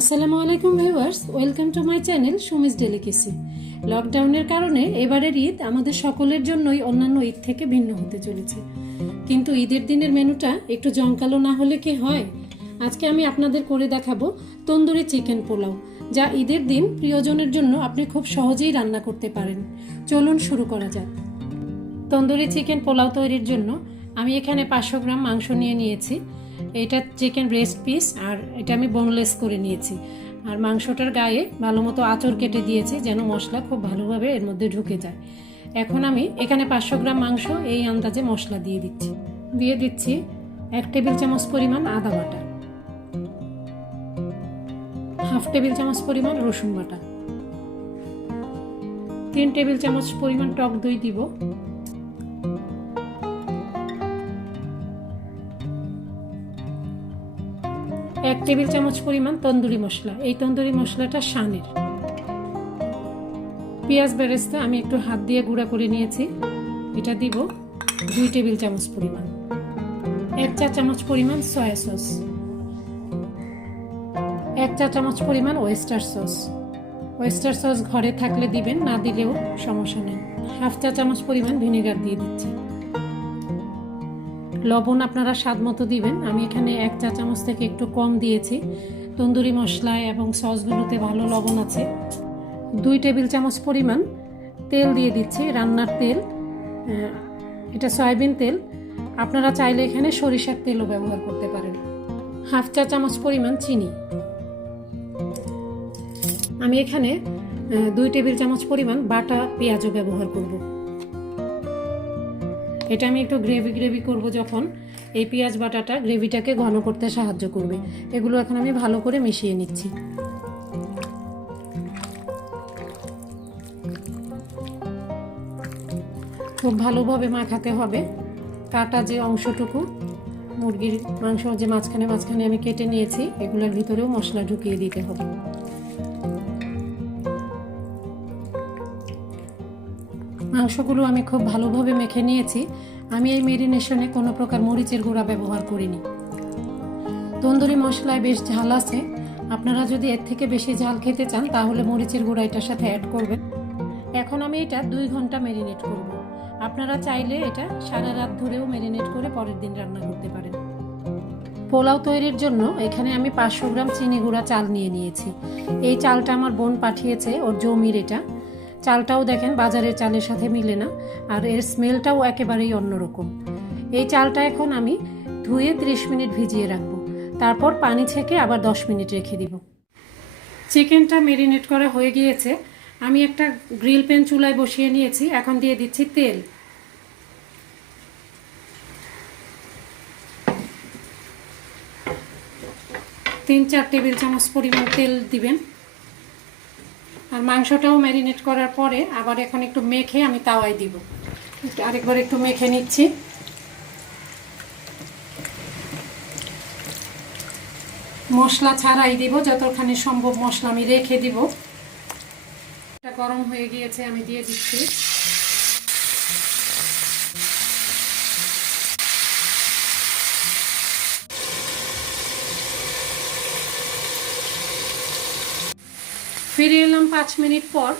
আসসালামু আলাইকুম viewers, welcome to my channel Sumi's delicacy. লকডাউনের কারণে এবারের ঈদ আমাদের সকলের জন্যই অন্যান্য ঈদ থেকে ভিন্ন হতে চলেছে, কিন্তু ঈদের দিনের মেনুটা একটু জমকালো না হলে কি হয়। আজকে আমি আপনাদের করে দেখাবো তন্দুরি চিকেন পোলাও, যা ঈদের দিন প্রিয়জনের জন্য আপনি খুব সহজেই রান্না করতে পারেন। চলুন শুরু করা যাক। তন্দুরি চিকেন পোলাও তৈরির জন্য আমি এখানে 500 গ্রাম মাংস নিয়েছি। এটা চিকেন ব্রেস্ট পিস, আর এটা আমি বোনলেস করে নিয়েছি। আর মাংসটার গায়ে ভালো মতো আঁচড় কেটে দিয়েছি যেন মশলা খুব ভালোভাবে এর মধ্যে ঢুকে যায়। এখন আমি এখানে 500 গ্রাম মাংস এই আন্দাজে মশলা দিয়ে দিচ্ছি 1 টেবিল চামচ পরিমাণ আদা বাটা, 1/2 টেবিল চামচ পরিমাণ রসুন বাটা, 3 টেবিল চামচ পরিমাণ টক দই দিব, 1 টেবিল চামচ পরিমাণ তন্দুরি মশলা। এই তন্দুরি মশলাটা শানের। পেঁয়াজ বেরেস্তা আমি একটু হাত দিয়ে গুঁড়া করে নিয়েছি, এটা দিব 2 টেবিল চামচ পরিমাণ, 1 চা চামচ পরিমাণ সয়া সস, 1 চা চামচ পরিমাণ ওয়েস্টার সস। ওয়েস্টার সস ঘরে থাকলে দিবেন, না দিলেও সমস্যা নেই। 1/2 চা চামচ পরিমাণ ভিনেগার দিয়ে দিচ্ছি। লবণ আপনারা স্বাদ মতো দিবেন, আমি এখানে 1 চা চামচ থেকে একটু কম দিয়েছি। তন্দুরি মশলায় এবং সসগুলোতে ভালো লবণ আছে। 2 টেবিল চামচ পরিমাণ তেল দিয়ে দিচ্ছি, রান্নার তেল। এটা সয়াবিন তেল, আপনারা চাইলে এখানে সরিষার তেলও ব্যবহার করতে পারেন। 1/2 চা চামচ পরিমাণ চিনি। আমি এখানে 2 টেবিল চামচ পরিমাণ বাটা পেঁয়াজও ব্যবহার করব। এটা আমি একটু গ্রেভি করব, যখন এই পেঁয়াজ বাটাটা গ্রেভিটাকে ঘন করতে সাহায্য করবে। এগুলো এখন আমি ভালো করে মিশিয়ে নিচ্ছি। খুব ভালোভাবে মাখাতে হবে। কাটা যে অংশটুকু মুরগির মাংস যে মাঝখানে আমি কেটে নিয়েছি, এগুলোর ভিতরেও মশলা ঢুকিয়ে দিতে হবে। মাংসগুলো আমি খুব ভালোভাবে মেখে নিয়েছি। আমি এই মেরিনেশনে কোনো প্রকার মরিচের গুঁড়া ব্যবহার করিনি। তন্দুরি মশলায় বেশ ঝাল আছে, আপনারা যদি এর থেকে বেশি ঝাল খেতে চান তাহলে মরিচের গুঁড়া এটার সাথে অ্যাড করবেন। এখন আমি এটা 2 ঘন্টা ম্যারিনেট করব। আপনারা চাইলে এটা সারা রাত ধরেও ম্যারিনেট করে পরের দিন রান্না করতে পারেন। পোলাও তৈরির জন্য এখানে আমি 500 গ্রাম চিনি গুঁড়া চাল নিয়েছি। এই চালটা আমার বোন পাঠিয়েছে, ওর জমির। এটা চালটাও দেখেন বাজারের চালের সাথে মিলে না, আর এর স্মেলটাও একেবারেই অন্যরকম। এই চালটা এখন আমি ধুয়ে 30 মিনিট ভিজিয়ে রাখবো, তারপর পানি ছেঁকে আবার 10 মিনিট রেখে দিব। চিকেনটা ম্যারিনেট করা হয়ে গিয়েছে। আমি একটা গ্রিল প্যান চুলায় বসিয়ে নিয়েছি। এখন দিয়ে দিচ্ছি তেল। তিন 4 টেবিল চামচ পরিমাণ তেল দিবেন। আর মাংসটাও ম্যারিনেট করার পরে আবার এখন একটু মেখে আমি তাওয়ায় দিব। আরেকবার একটু মেখে নিচ্ছি। মশলা ছাড়াই দিব, যতখানি সম্ভব মশলা আমি রেখে দিব। এটা গরম হয়ে গিয়েছে, আমি দিয়ে দিচ্ছি। ফিরে এলাম 5 মিনিট পর।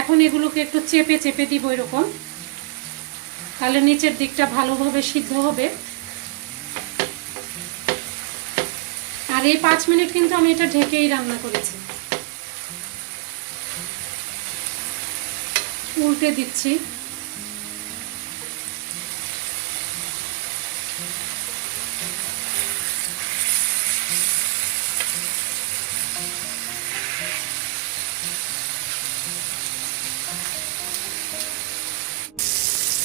এখন এগুলোকে একটু চেপে দিব এরকম, তাহলে নিচের দিকটা ভালোভাবে সিদ্ধ হবে। আর এই 5 মিনিট কিন্তু আমি এটা ঢেকেই রান্না করেছি। উল্টে দিচ্ছি।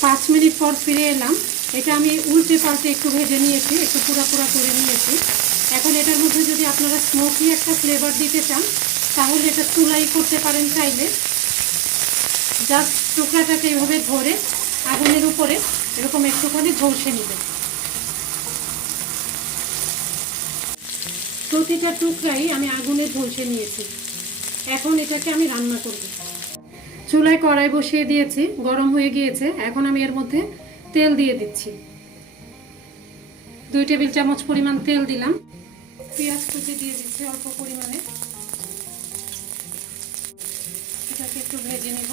পাঁচ মিনিট পর ফিরে এলাম। এটা আমি উল্টে পাল্টে একটু ভেজে নিয়েছি, একটু পুরা করে নিয়েছি। এখন এটার মধ্যে যদি আপনারা স্মোকি একটা ফ্লেভার দিতে চান তাহলে এটা চুলাই করতে পারেন। চাইলে জাস্ট টুকরাটাকে এভাবে ধরে আগুনের উপরে এরকম একটুখানি ঝলসে নেবেন। প্রতিটা টুকরাই আমি আগুনে ঝলসে নিয়েছি। এখন এটাকে আমি রান্না করব। চুলায় কড়াই বসিয়ে দিয়েছি, গরম হয়ে গিয়েছে। এখন আমি এর মধ্যে তেল দিয়ে দিচ্ছি। 2 টেবিল চামচ পরিমাণ তেল দিলাম। পেঁয়াজ কুচি দিয়ে দিচ্ছি অল্প পরিমাণে। পেঁয়াজটাকে একটু ভেজে নিব।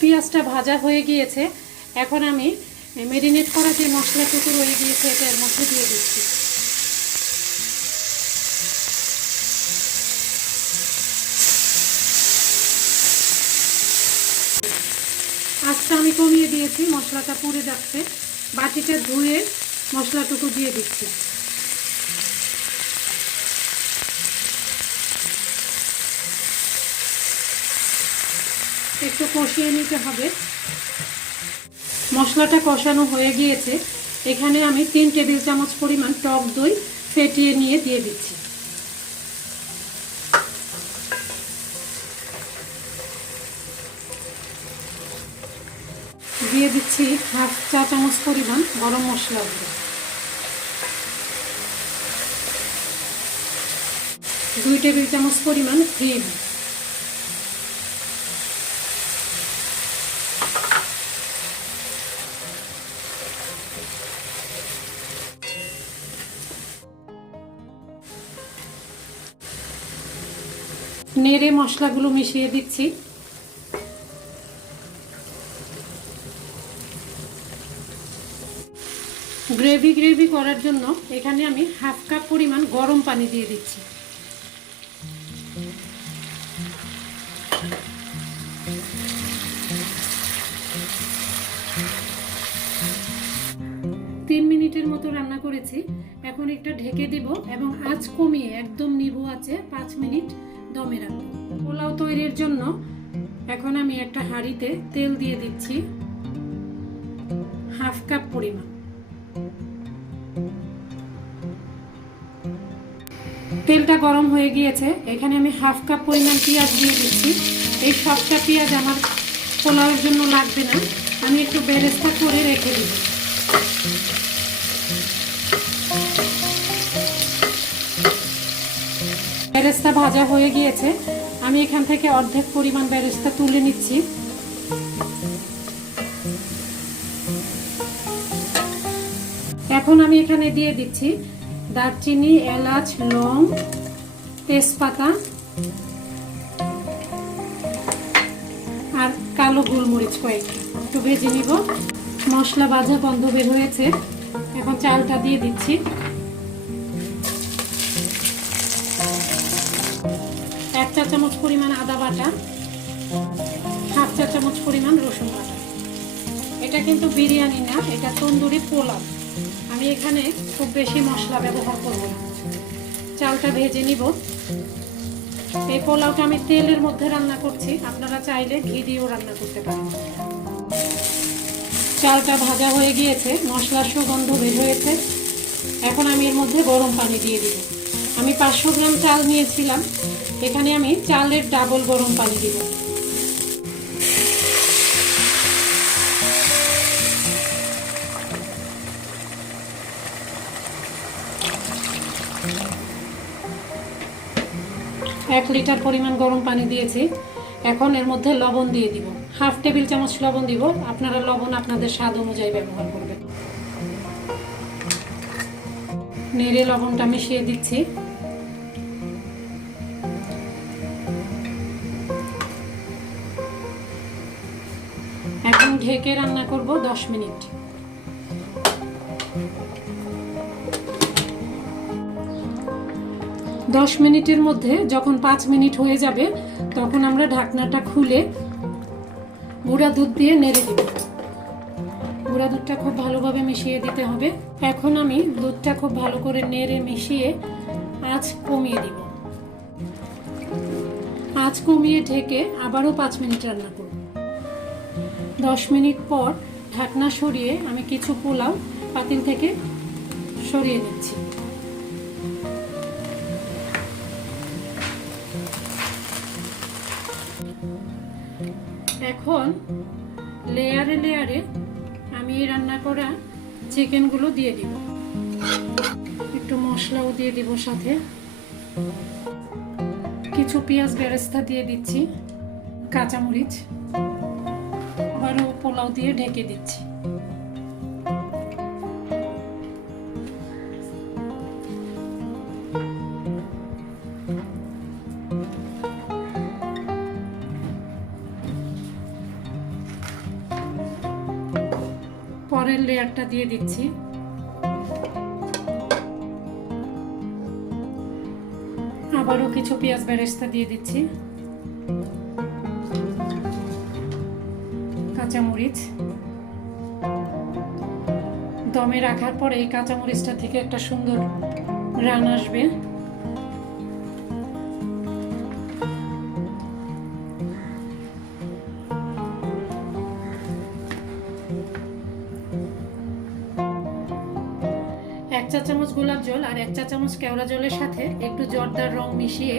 পেঁয়াজটা ভাজা হয়ে গিয়েছে, এখন আমি ম্যারিনেট করা যে মশলাটুকু রয়ে গিয়েছে এটা এর মধ্যে দিয়ে দিচ্ছি। আঁচটা আমি কমিয়ে দিয়েছি, মশলাটা পুড়ে যাচ্ছে। বাটিটা ধুয়ে মশলাটুকু দিয়ে দিচ্ছি। একটু কষিয়ে নিতে হবে। মশলাটা কষানো হয়ে গিয়েছে, এখানে আমি 3 টেবিল চামচ পরিমাণ টক দই ফেটিয়ে নিয়ে দিয়ে দিচ্ছি। দিয়ে দিচ্ছি 1/2 চা চামচ পরিমাণ গরম মশলা গুঁড়ো, 2 টেবিল চামচ পরিমাণ ক্রিম, নেড়ে মশলাগুলো মিশিয়ে দিচ্ছি। গ্রেভি করার জন্য এখানে আমি 1/2 কাপ পরিমাণ গরম পানি দিয়ে দিচ্ছি। তিন মিনিটের মতো রান্না করেছি, এখন একটা ঢেকে দিব এবং আঁচ কমিয়ে একদম নিভু আঁচে 5 মিনিট দমে রাখবো। পোলাও তৈরির জন্য এখন আমি একটা হাঁড়িতে তেল দিয়ে দিচ্ছি 1/2 কাপ পরিমাণ। তেলটা গরম হয়ে গিয়েছে, এখানে আমি 1/2 কাপ পরিমাণ পেঁয়াজ দিয়ে দিচ্ছি। এই সবটা পেঁয়াজ আমার পোলাওয়ের জন্য লাগবে না, আমি একটু বেরেস্তা করে রেখে দিব। বেরেস্তা ভাজা হয়ে গিয়েছে, আমি এখান থেকে অর্ধেক পরিমাণ বেরেস্তা তুলে নিচ্ছি। এখন আমি এখানে দিয়ে দিচ্ছি দারচিনি, এলাচ, লং, তেজপাতা আর কালো গোলমরিচ কয়েকটা, একটু ভেজে নিব। মশলা ভাজা গন্ধ বের হয়েছে, এখন চালটা দিয়ে দিচ্ছি। 1 চা চামচ পরিমাণ আদা বাটা, 1/2 চা চামচ পরিমাণ রসুন বাটা। এটা কিন্তু বিরিয়ানি না, এটা তন্দুরি পোলাও। আমি এখানে খুব বেশি মশলা ব্যবহার করব না। চালটা ভেজে নিব। এই পোলাওটা আমি তেলের মধ্যে রান্না করছি, আপনারা চাইলে ঘি দিয়েও রান্না করতে পারেন। চালটা ভাজা হয়ে গিয়েছে, মশলার সুগন্ধ বের হয়েছে, এখন আমি এর মধ্যে গরম পানি দিয়ে দিব। আমি 500 গ্রাম চাল নিয়েছিলাম, এখানে আমি চালের ডাবল গরম পানি দিব। এক লিটার পরিমাণ গরম পানি দিয়েছি, এখন এর মধ্যে লবণ দিয়ে দিব। 1/2 টেবিল চামচ লবণ দিব, আপনারা লবণ আপনাদের স্বাদ অনুযায়ী ব্যবহার করবেন। নেড়ে লবণটা মিশিয়ে দিচ্ছি। এখন ঢেকে রান্না করব 10 মিনিট। দশ মিনিটের মধ্যে যখন 5 মিনিট হয়ে যাবে, তখন আমরা ঢাকনাটা খুলে গুঁড়া দুধ দিয়ে নেড়ে দিব। গুঁড়া দুধটা খুব ভালোভাবে মিশিয়ে দিতে হবে। এখন আমি দুধটা খুব ভালো করে নেড়ে মিশিয়ে আঁচ কমিয়ে দিব। আঁচ কমিয়ে ঢেকে আবারও 5 মিনিট রান্না করব। 10 মিনিট পর ঢাকনা সরিয়ে আমি কিছু পোলাও পাতিল থেকে সরিয়ে নিচ্ছি। এখন লেয়ারে লেয়ারে আমি রান্না করা চিকেনগুলো দিয়ে দিব। একটু মশলাও দিয়ে দিব, সাথে কিছু পেঁয়াজ বেরেস্তা দিয়ে দিচ্ছি, কাঁচামরিচ, আবারও পোলাও দিয়ে ঢেকে দিচ্ছি। পরের লেয়ারটা দিয়ে দিচ্ছি। আবারও কিছু পেঁয়াজ বেরেস্তা দিয়ে দিচ্ছি, কাঁচামরিচ। দমে রাখার পরে এই কাঁচামরিচটা থেকে একটা সুন্দর ঘ্রাণ আসবে। এক চা চামচ গোলাপ জল আর 1 চা চামচ কেওড়া জলের সাথে একটু জর্দার রং মিশিয়ে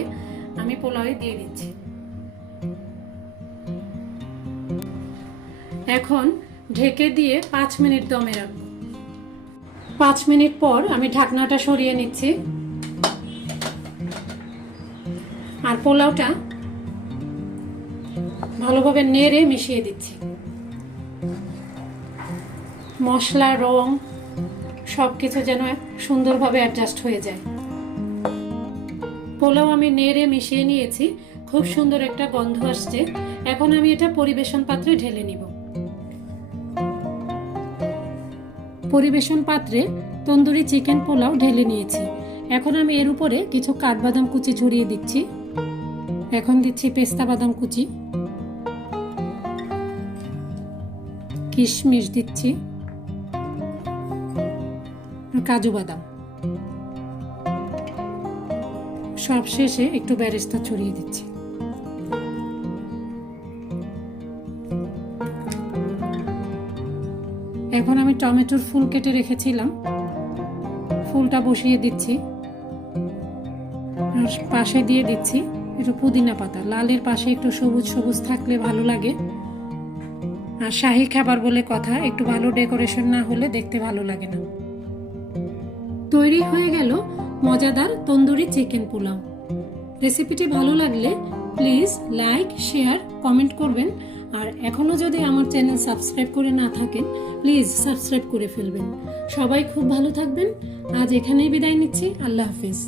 আমি পোলাওয়ে দিয়ে দিচ্ছি। এখন ঢেকে দিয়ে 5 মিনিট দমে রাখবো। 5 মিনিট পর আমি ঢাকনাটা সরিয়ে নিচ্ছি আর পোলাওটা ভালোভাবে নেড়ে মিশিয়ে দিচ্ছি। মশলা, রং সবকিছু যেন সুন্দরভাবে অ্যাডজাস্ট হয়ে যায়। পোলাও আমি নেড়ে মিশিয়ে নিয়েছি, খুব সুন্দর একটা গন্ধ আসছে। এখন আমি এটা পরিবেশন পাত্রে ঢেলে নিব। পরিবেশন পাত্রে তন্দুরি চিকেন পোলাও ঢেলে নিয়েছি। এখন আমি এর উপরে কিছু কাঠবাদাম কুচি ছড়িয়ে দিচ্ছি। এখন দিচ্ছি পেস্তা বাদাম কুচি, কিশমিশ দিচ্ছি, কাজু বাদাম। সব শেষে একটু বেরেস্তা ছড়িয়ে দিচ্ছি। এখন আমি টমেটোর ফুল কেটে রেখেছিলাম, ফুলটা বসিয়ে দিচ্ছি। আর পাশে দিয়ে দিচ্ছি একটু পুদিনা পাতা। লালের পাশে একটু সবুজ সবুজ থাকলে ভালো লাগে। আর শাহী খাবার বলে কথা, একটু ভালো ডেকোরেশন না হলে দেখতে ভালো লাগে না। তৈরি হয়ে গেল মজাদার তন্দুরি চিকেন পোলাও। রেসিপিটি ভালো লাগলে প্লিজ লাইক, শেয়ার, কমেন্ট করবেন। আর এখনো যদি আমার চ্যানেল সাবস্ক্রাইব করে না থাকেন প্লিজ সাবস্ক্রাইব করে ফেলবেন। সবাই খুব ভালো থাকবেন। আজ এখানেই বিদায় নিচ্ছি। আল্লাহ হাফেজ।